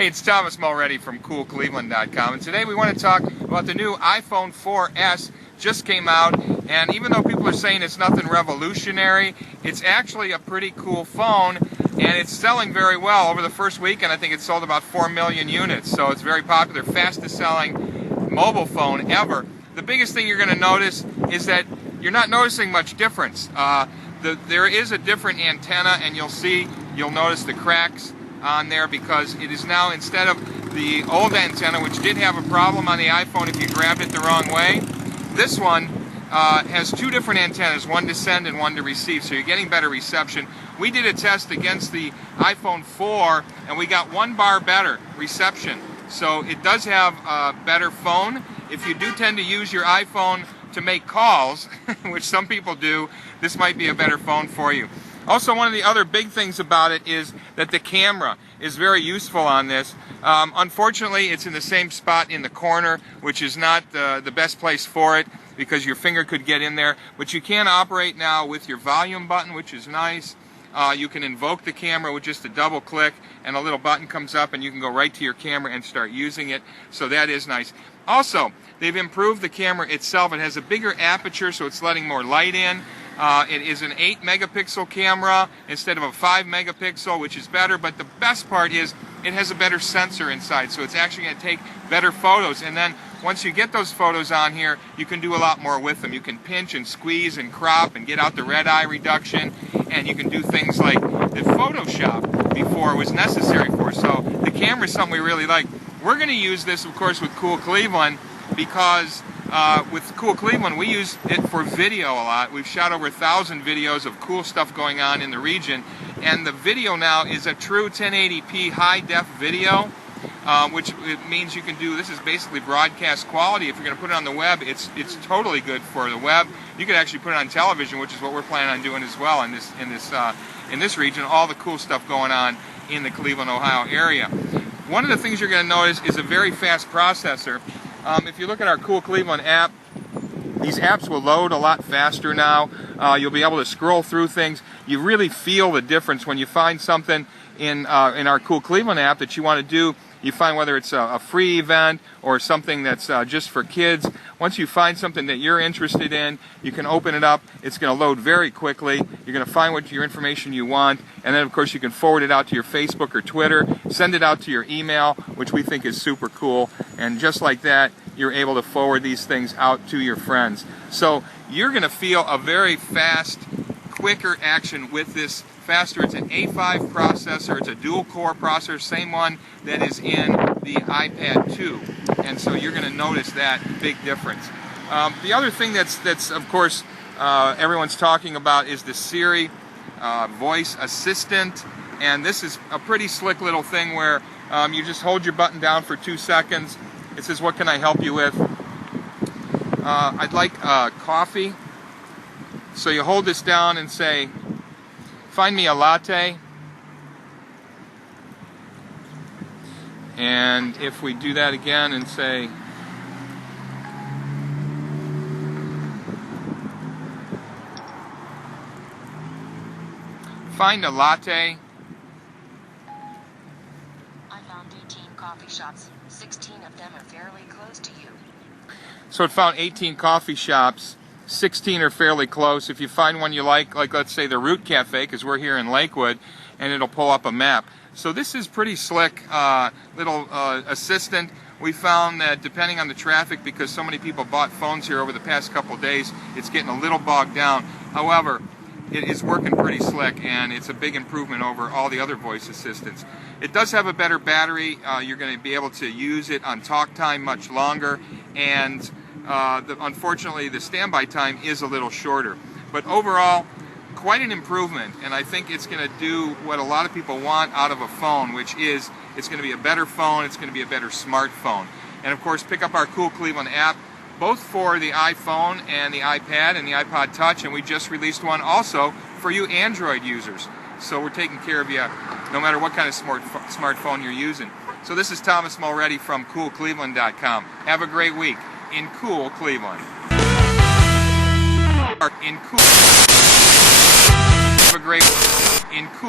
Hey, it's Thomas Mulready from CoolCleveland.com, and today we want to talk about the new iPhone 4S. Just came out, and even though people are saying it's nothing revolutionary, it's actually a pretty cool phone, and it's selling very well. Over the first weekend, I think it sold about 4 million units, so it's very popular, fastest selling mobile phone ever. The biggest thing you're going to notice is that you're not noticing much difference. There is a different antenna, and you'll notice the cracks on there because it is now, instead of the old antenna, which did have a problem on the iPhone if you grabbed it the wrong way, this one has two different antennas, one to send and one to receive, so you're getting better reception. We did a test against the iPhone 4 and we got 1 bar better reception, so it does have a better phone. If you do tend to use your iPhone to make calls, which some people do, this might be a better phone for you. Also, one of the other big things about it is that the camera is very useful on this. Unfortunately, it's in the same spot in the corner, which is not the best place for it because your finger could get in there. But you can operate now with your volume button, which is nice. You can invoke the camera with just a double click, and a little button comes up, and you can go right to your camera and start using it. So that is nice. Also, they've improved the camera itself. It has a bigger aperture, so it's letting more light in. It is an 8 megapixel camera instead of a 5 megapixel, which is better, but the best part is it has a better sensor inside, so it's actually going to take better photos. And then once you get those photos on here, you can do a lot more with them. You can pinch and squeeze and crop and get out the red eye reduction, and you can do things like that Photoshop before was necessary for. So the camera is something we really like. We're going to use this, of course, with Cool Cleveland because with Cool Cleveland, we use it for video a lot. We've shot over 1,000 videos of cool stuff going on in the region, and the video now is a true 1080p high-def video, which it means you can do, this is basically broadcast quality. If you're going to put it on the web, it's totally good for the web. You could actually put it on television, which is what we're planning on doing as well in this region. All the cool stuff going on in the Cleveland, Ohio area. One of the things you're going to notice is a very fast processor. If you look at our Cool Cleveland app, these apps will load a lot faster now. You'll be able to scroll through things. You really feel the difference when you find something in our Cool Cleveland app that you want to do. You find whether it's a free event or something that's just for kids. Once you find something that you're interested in, you can open it up. It's going to load very quickly. You're going to find what your information you want, and then of course you can forward it out to your Facebook or Twitter, send it out to your email, which we think is super cool, and just like that, you're able to forward these things out to your friends. So you're going to feel a very fast, quicker action with this faster. It's an A5 processor. It's a dual-core processor, same one that is in the iPad 2, and so you're going to notice that big difference. The other thing that's of course everyone's talking about is the Siri voice assistant, and this is a pretty slick little thing where you just hold your button down for 2 seconds. It says, "What can I help you with?" I'd like coffee. So you hold this down and say, "Find me a latte." And if we do that again and say, "Find a latte." I found 18 coffee shops. 16 of them are fairly close to you. So it found 18 coffee shops. 16 are fairly close. If you find one you like let's say the Root Cafe, because we're here in Lakewood, and it'll pull up a map. So this is pretty slick little assistant. We found that depending on the traffic, because so many people bought phones here over the past couple of days, it's getting a little bogged down. However, it is working pretty slick, and it's a big improvement over all the other voice assistants. It does have a better battery. You're going to be able to use it on talk time much longer, and unfortunately the standby time is a little shorter. But overall, quite an improvement, and I think it's going to do what a lot of people want out of a phone, which is it's going to be a better phone, it's going to be a better smartphone. And of course, pick up our Cool Cleveland app, both for the iPhone and the iPad and the iPod Touch, and we just released one also for you Android users. So we're taking care of you no matter what kind of smartphone you're using. So this is Thomas Mulready from CoolCleveland.com. Have a great week in Cool Cleveland. In Cool. Have a great week in Cool.